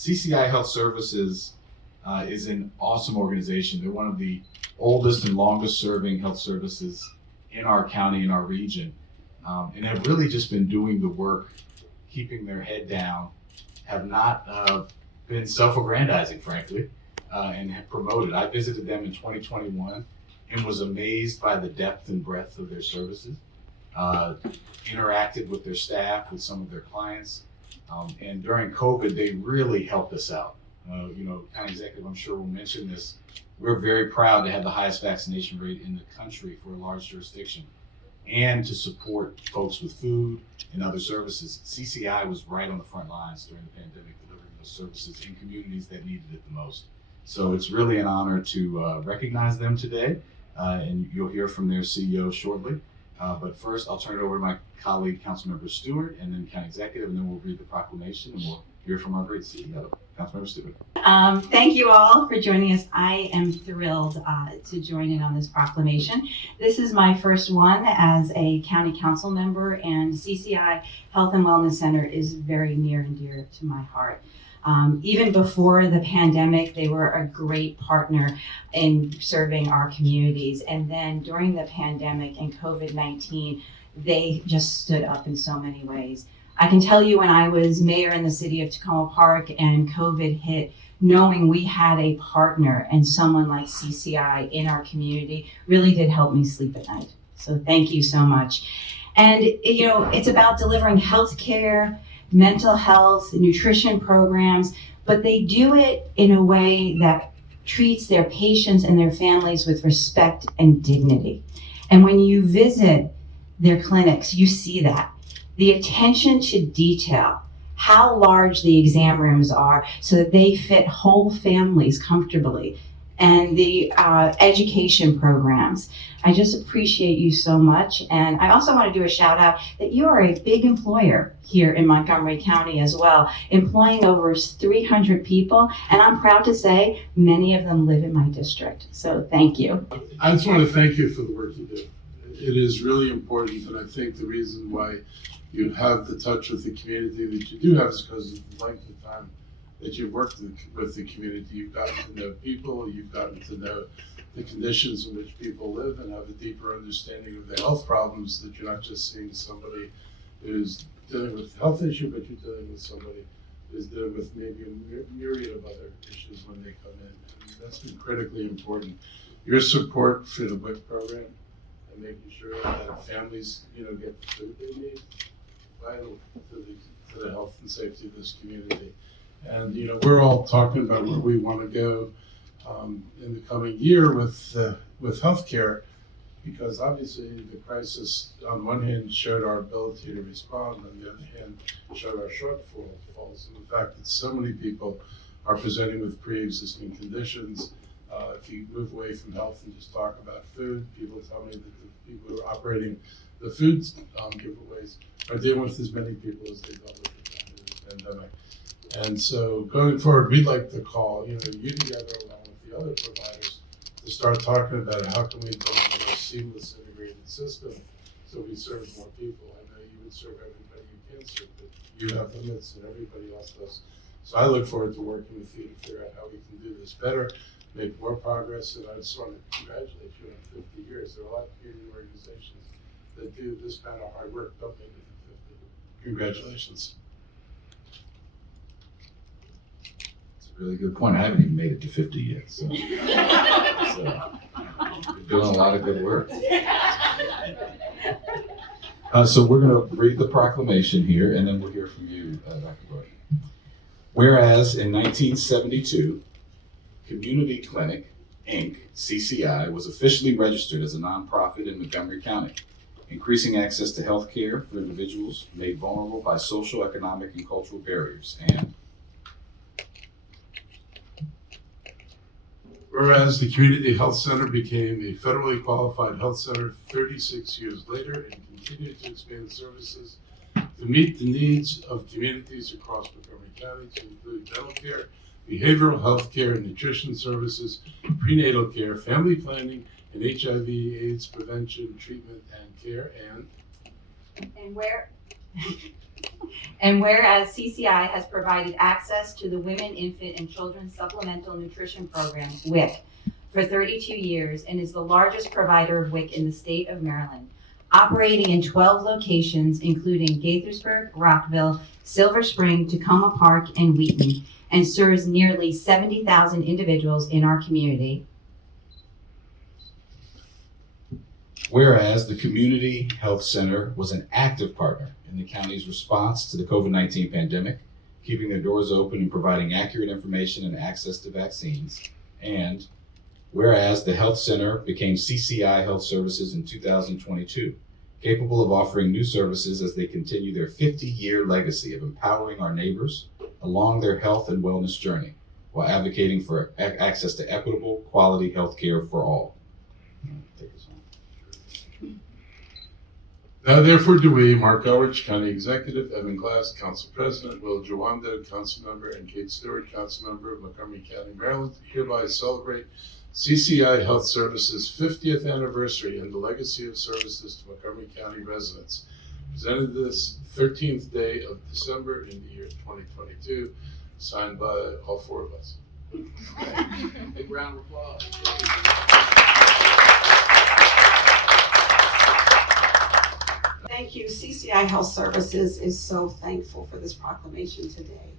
CCI Health Services is an awesome organization. They're one of the oldest and longest serving health services in our county, in our region, and have really just been doing the work, keeping their head down, have not been self-aggrandizing, frankly, and have promoted. I visited them in 2021 and was amazed by the depth and breadth of their services, interacted with their staff, with some of their clients, and during COVID, they really helped us out. County Executive, I'm sure will mention this. We're very proud to have the highest vaccination rate in the country for a large jurisdiction and to support folks with food and other services. CCI was right on the front lines during the pandemic, delivering those services in communities that needed it the most. So it's really an honor to recognize them today, and you'll hear from their CEO shortly. But first, I'll turn it over to my colleague, Councilmember Stewart, and then County Executive, and then we'll read the proclamation, and we'll hear from our great CEO, Councilmember Stewart. Thank you all for joining us. I am thrilled to join in on this proclamation. This is my first one as a county council member, and CCI Health and Wellness Center is very near and dear to my heart. Even before the pandemic, they were a great partner in serving our communities. And then during the pandemic and COVID-19, they just stood up in so many ways. I can tell you when I was mayor in the city of Tacoma Park and COVID hit, knowing we had a partner and someone like CCI in our community really did help me sleep at night. So thank you so much. And it's about delivering health care, mental health, nutrition programs, but they do it in a way that treats their patients and their families with respect and dignity. And when you visit their clinics, you see that. The attention to detail, how large the exam rooms are so that they fit whole families comfortably, and the education programs. I just appreciate you so much. And I also want to do a shout out that you are a big employer here in Montgomery County as well, employing over 300 people. And I'm proud to say many of them live in my district. So thank you. I just want to thank you for the work you do. It is really important, and I think the reason why you have the touch with the community that you do have is because of the length of time that you've worked with the community. You've gotten to know people, you've gotten to know the conditions in which people live, and have a deeper understanding of the health problems, that you're not just seeing somebody who's dealing with a health issue, but you're dealing with somebody who's dealing with maybe a myriad of other issues when they come in. And that's been critically important. Your support for the WIC program and making sure that families, get the food they need, vital to the health and safety of this community. And we're all talking about where we want to go in the coming year with healthcare, because obviously the crisis on one hand showed our ability to respond, on the other hand showed our shortfalls, and the fact that so many people are presenting with pre-existing conditions. If you move away from health and just talk about food, people tell me that the people who are operating the food giveaways are dealing with as many people as they've dealt with the pandemic. And so going forward, we'd like to call you together along with the other providers to start talking about how can we build a more seamless integrated system so we serve more people. I know you would serve everybody you can serve, but you have limits and everybody else does. So I look forward to working with you to figure out how we can do this better, make more progress, and I just want to congratulate you on 50 years. There are a lot of community organizations that do this kind of hard work, don't make it to 50. Congratulations. Really good point. I haven't even made it to 50 yet, so you're doing a lot of good work. So we're going to read the proclamation here, and then we'll hear from you, Dr. Bush. Whereas in 1972, Community Clinic, Inc., CCI, was officially registered as a nonprofit in Montgomery County, increasing access to health care for individuals made vulnerable by social, economic, and cultural barriers. And whereas the Community Health Center became a federally qualified health center 36 years later and continued to expand services to meet the needs of communities across Montgomery County, to include dental care, behavioral health care and nutrition services, prenatal care, family planning, and HIV/AIDS prevention, treatment, and care. And And whereas CCI has provided access to the Women, Infant, and Children's Supplemental Nutrition Program, WIC, for 32 years and is the largest provider of WIC in the state of Maryland, operating in 12 locations, including Gaithersburg, Rockville, Silver Spring, Tacoma Park, and Wheaton, and serves nearly 70,000 individuals in our community. Whereas the Community Health Center was an active partner in the county's response to the COVID-19 pandemic, keeping their doors open and providing accurate information and access to vaccines. And whereas the Health Center became CCI Health Services in 2022, capable of offering new services as they continue their 50-year legacy of empowering our neighbors along their health and wellness journey, while advocating for access to equitable, quality health care for all. Take this on. Now therefore do we, Marc Elrich, County Executive, Evan Glass, Council President, Will Jawando, Councilmember, and Kate Stewart, Councilmember of Montgomery County, Maryland, hereby celebrate CCI Health Services' 50th anniversary and the legacy of services to Montgomery County residents. Presented this 13th day of December in the year 2022, signed by all four of us. Big round of applause. Thank you. CCI Health Services is so thankful for this proclamation today.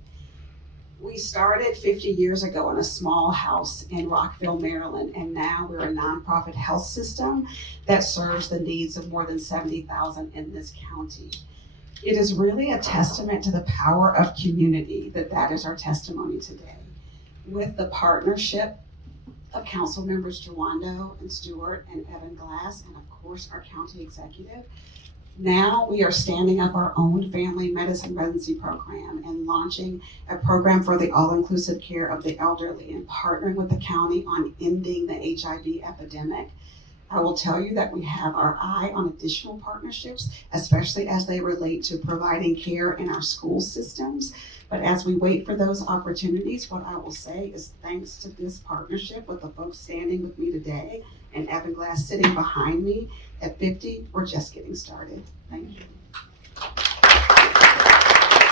We started 50 years ago in a small house in Rockville, Maryland, and now we're a nonprofit health system that serves the needs of more than 70,000 in this county. It is really a testament to the power of community that is our testimony today. With the partnership of Councilmembers Jawando and Stewart and Evan Glass, and of course our county executive, now we are standing up our own family medicine residency program and launching a program for the all-inclusive care of the elderly and partnering with the county on ending the HIV epidemic. I will tell you that we have our eye on additional partnerships, especially as they relate to providing care in our school systems. But as we wait for those opportunities, what I will say is thanks to this partnership with the folks standing with me today and Evan Glass sitting behind me, at 50, we're just getting started. Thank you.